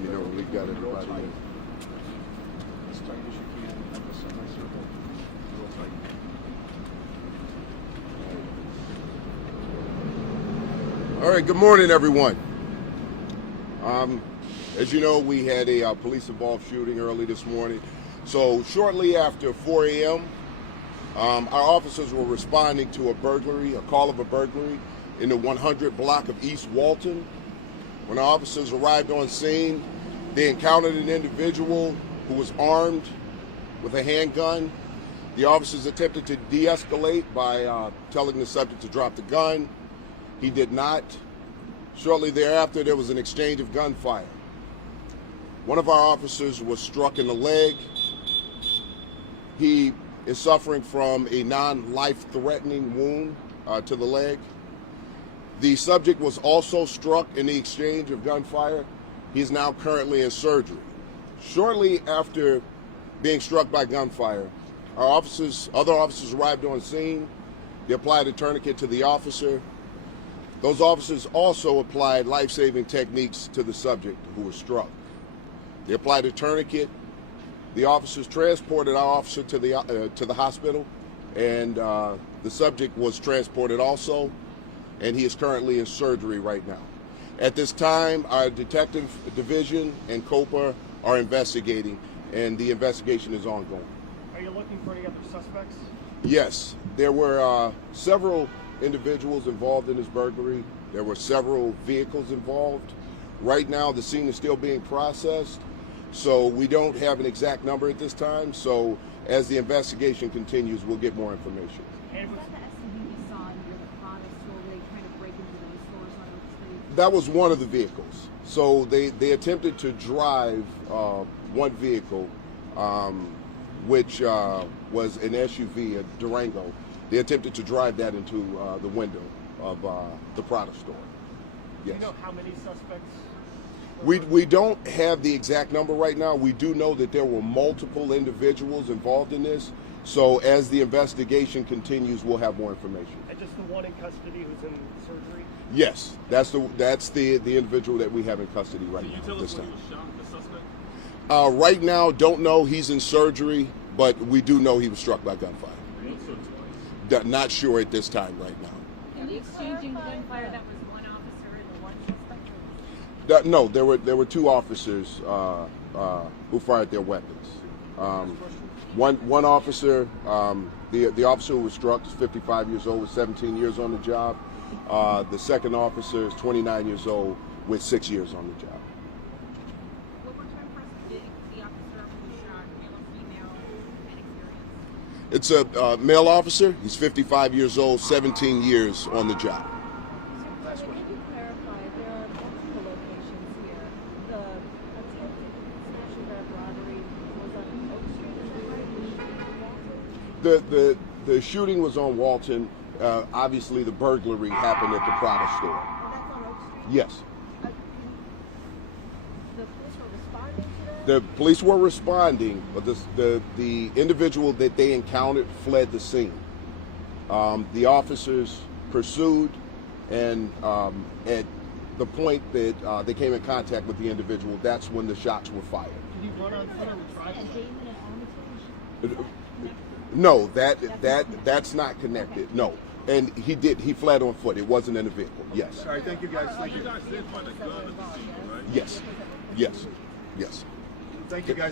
Let me know when we've got everybody in. All right, good morning, everyone. As you know, we had a police-involved shooting early this morning. So shortly after 4 a.m., our officers were responding to a call of a burglary in the 100 block of East Walton. When our officers arrived on scene, they encountered an individual who was armed with a handgun. The officers attempted to de-escalate by telling the subject to drop the gun. He did not. Shortly thereafter, there was an exchange of gunfire. One of our officers was struck in the leg. He is suffering from a non-life-threatening wound to the leg. The subject was also struck in the exchange of gunfire. He is now currently in surgery. Shortly after being struck by gunfire, other officers arrived on scene. They applied a tourniquet to the officer. Those officers also applied life-saving techniques to the subject who was struck. They applied a tourniquet. The officers transported our officer to the hospital, and the subject was transported also, and he is currently in surgery right now. At this time, our detective division and COPA are investigating, and the investigation is ongoing. Are you looking for any other suspects? Yes, there were several individuals involved in this burglary. There were several vehicles involved. Right now, the scene is still being processed, so we don't have an exact number at this time. So as the investigation continues, we'll get more information. Was that the SUV we saw near the Prada store where they tried to break into those stores on Oak Street? That was one of the vehicles. So they attempted to drive one vehicle, which was an SUV, a Durango. They attempted to drive that into the window of the Prada store. Yes. Do you know how many suspects? We don't have the exact number right now. We do know that there were multiple individuals involved in this. So as the investigation continues, we'll have more information. And just the one in custody who's in surgery? Yes, that's the individual that we have in custody right now. Can you tell us when he was shot, the suspect? Right now, don't know. He's in surgery, but we do know he was struck by gunfire. Not sure at this time right now. In the exchanging the gunfire, that was one officer and one suspect? No, there were two officers who fired their weapons. One officer, the officer who was struck is 55 years old with 17 years on the job. The second officer is 29 years old with 6 years on the job. What were time first did the officer who was shot, male or female, and experience? It's a male officer. He's 55 years old, 17 years on the job. So, can you clarify, there are multiple locations here. The attempted smash and grab robbery was on Oak Street, is that right? The shooting was on Walton. Obviously, the burglary happened at the Prada store. That's on Oak Street? Yes. The police were responding to that? The police were responding, but the individual that they encountered fled the scene. The officers pursued, and at the point that they came in contact with the individual, that's when the shots were fired. Did he run on foot or drive? And Damon and Armitage? No, that's not connected. No, and he fled on foot. It wasn't in a vehicle. Yes. All right, thank you guys. Thank you. You guys did find a gun at the scene, right? Yes. Yes. Yes. Thank you guys.